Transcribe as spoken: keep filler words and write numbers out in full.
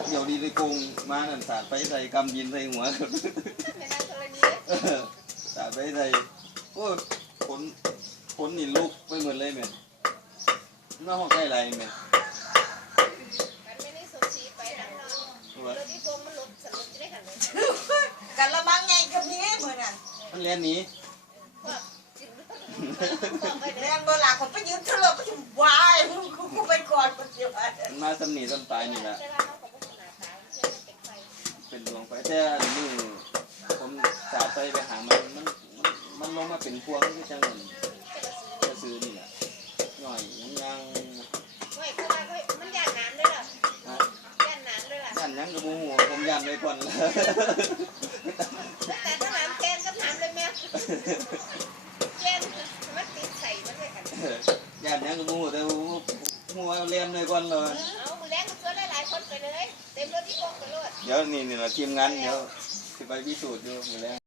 เดี๋ยวดีเลยกงมานั่นสาดไปใส่กำยินใส่หัวสาดไปใส่โอ้ผลผลนี่ลุกไปหมดเลยแม่น่าห้องใกล้ไรแม่กันละมังไงกับนี้เหมือนน่ะมันเรียนหนีเรียนโบราณคนไปยืนเถอะไปถึงวายกูไปก่อนคนเดียวมันมาสำนีสำตายนี่แหละเป็นดวงไฟแต่มือผมสาดไปไปหามันมันมันลงมาเป็นพวงที่จังหวัดจะซื้อนี่แหละหน่อยยังยังเฮ้ยคือว่าเฮ้ยมันย่านน้ำเลยเหรอย่านน้ำเลยล่ะย่านยังกับบูหัวผมย่านไว้ก่อนแล้วแต่ถ้าน้ำแกนก็น้ำเลยแม่แกนมันติดใส่มันเลยกันย่านยังกับบูหัวแต่หัวเลี้ยมเลยก่อนเลยเอามือแรงมันชวนหลายๆคนไปเลยเต็มรถที่กองไปเลยเดี๋ยวนี่นี่แหละทีมงานเดี๋ยวจะไปพิสูจน์ดูมือแรง